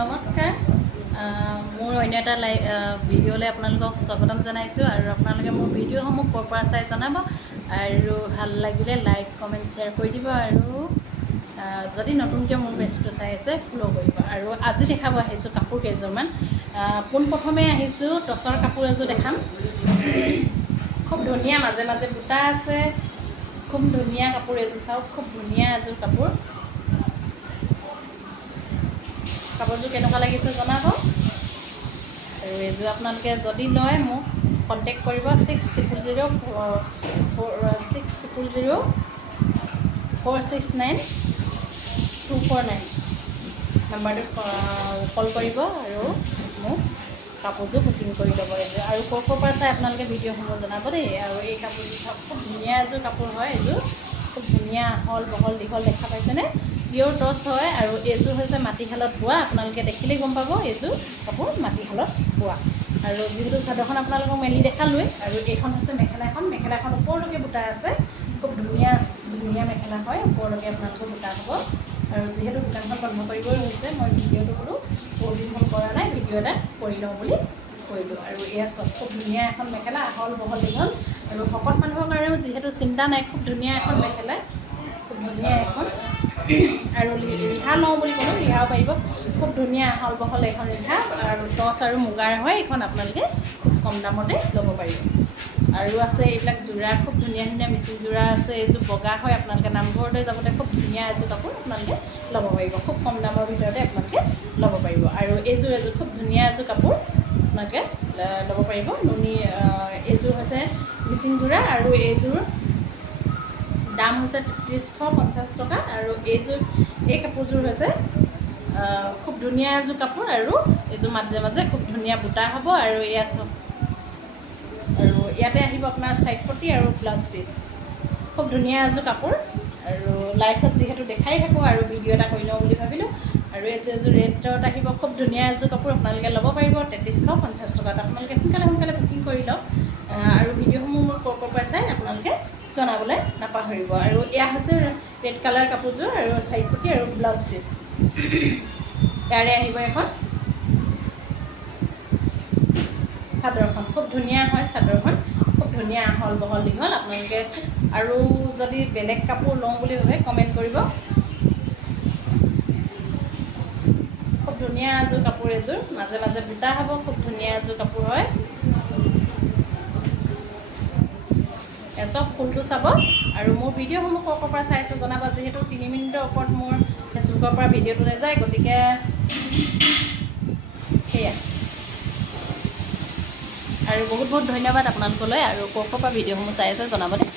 নমস্কাৰ মোৰ অন্য এটা ভিডিঅ'লৈ আপোনালোকক স্বাগতম জনাইছোঁ আৰু আপোনালোকে মোৰ ভিডিঅ'সমূহ ক'ৰ পৰা চাই জনাব আৰু ভাল লাগিলে লাইক কমেণ্ট শ্বেয়াৰ কৰি দিব আৰু যদি নতুনকৈ মোৰ পেজটো চাই আছে ফ'ল' কৰিব আৰু আজি দেখাব আহিছোঁ কাপোৰ কেইযোৰমান পোনপ্ৰথমে আহিছোঁ টচৰ কাপোৰ এযোৰ দেখাম খুব ধুনীয়া মাজে মাজে বুটা আছে খুব ধুনীয়া কাপোৰ এযোৰ চাওক খুব ধুনীয়া এযোৰ কাপোৰযোৰ কেনেকুৱা লাগিছে জনাব আৰু এইযোৰ আপোনালোকে যদি লয় মোক কণ্টেক্ট কৰিব 60004669 নাম্বাৰটোত কল কৰিব আৰু মোক কাপোৰযোৰ বুকিং কৰি ল'ব এইযোৰ আৰু ক'ৰ পৰা চাই আপোনালোকে ভিডিঅ'সমূহ জনাব দেই আৰু এই কাপোৰযোৰ খুব ধুনীয়া এযোৰ কাপোৰ হয় এইযোৰ খুব ধুনীয়া আহল বহল দীঘল দেখা পাইছেনে পিয়'ৰ টচ হয় আৰু এইযোৰ হৈছে মাটিশালত বোৱা আপোনালোকে দেখিলেই গম পাব এইযোৰ কাপোৰ মাটিশালত বোৱা আৰু যিহেতু চাদৰখন আপোনালোকক মেলি দেখালোৱেই আৰু এইখন হৈছে মেখেলাখন ওপৰলৈকে বুটা আছে খুব ধুনীয়া ধুনীয়া মেখেলা হয় ওপৰলৈকে আপোনালোকৰ বুটা হ'ব আৰু যিহেতু দোকানখন বন্ধ কৰিবই হৈছে মই ভিডিঅ'টো বোলো বহুত দিন হ'ল কৰা নাই ভিডিঅ' এটা কৰি লওঁ বুলি কৰিলোঁ আৰু এয়া চব খুব ধুনীয়া এখন মেখেলা আহল বহল দীঘল আৰু শকত মানুহৰ কাৰণেও যিহেতু চিন্তা নাই খুব ধুনীয়া এখন মেখেলা খুব ধুনীয়া এখন আৰু ৰিহা লওঁ বুলি ক'লেও ৰিহাও পাৰিব খুব ধুনীয়া আহল বহল এখন ৰিহা আৰু টচ আৰু মুগাৰ হয় এইখন আপোনালোকে খুব কম দামতে ল'ব পাৰিব আৰু আছে এইবিলাক যোৰা খুব ধুনীয়া ধুনীয়া মিচিং যোৰা আছে এইযোৰ বগা হয় আপোনালোকে নামঘৰলৈ যাবলৈ খুব ধুনীয়া এযোৰ কাপোৰ আপোনালোকে ল'ব পাৰিব খুব কম দামৰ ভিতৰতে আপোনালোকে ল'ব পাৰিব আৰু এযোৰ খুব ধুনীয়া এযোৰ কাপোৰ আপোনালোকে ল'ব পাৰিব নুনি এইযোৰ হৈছে মিচিং যোৰা আৰু এইযোৰ দাম হৈছে ৩৫০ টকা আৰু এই কাপোৰযোৰ হৈছে খুব ধুনীয়া এযোৰ কাপোৰ আৰু এইযোৰ মাজে মাজে খুব ধুনীয়া বুটা হ'ব আৰু এয়া চব আৰু ইয়াতে আহিব আপোনাৰ চাইড পটি আৰু ব্লাউজ পিচ খুব ধুনীয়া এযোৰ কাপোৰ আৰু লাইফত যিহেতু দেখাই থাকোঁ আৰু ভিডিঅ' এটা কৰি লওঁ বুলি ভাবিলোঁ আৰু এযোৰ ৰেডত আহিব খুব ধুনীয়া এযোৰ কাপোৰ আপোনালোকে ল'ব পাৰিব ৩৫৫০ টকাত আপোনালোকে সোনকালে বুকিং কৰি লওক আৰু ভিডিঅ'সমূহ মোৰ ক'ৰ পৰা চাই আপোনালোকে জনাবলৈ নাপাহৰিব আৰু এয়া হৈছে ৰেড কালাৰ কাপোৰযোৰ আৰু চাইড পটি আৰু ব্লাউজ পিচ ইয়াৰে আহিব এখন চাদৰখন খুব ধুনীয়া হয় চাদৰখন খুব ধুনীয়া আহল বহল দীঘল আপোনালোকে আৰু যদি বেলেগ কাপোৰ লওঁ বুলি ভাবে কমেণ্ট কৰিব খুব ধুনীয়া এযোৰ কাপোৰ এযোৰ মাজে মাজে বুটা হ'ব খুব ধুনীয়া এযোৰ কাপোৰ হয় চব ফুলটো চাব আৰু মোৰ ভিডিঅ'সমূহ ক'ৰ পৰা চাইছে জনাব যিহেতু 3 মিনিটৰ ওপৰত মোৰ ফেচবুকৰ পৰা ভিডিঅ'টো নাযায় গতিকে সেয়া আৰু বহুত ধন্যবাদ আপোনালোকলৈ আৰু ক'ৰ পৰা ভিডিঅ'সমূহ চাই আছে জনাব দেই।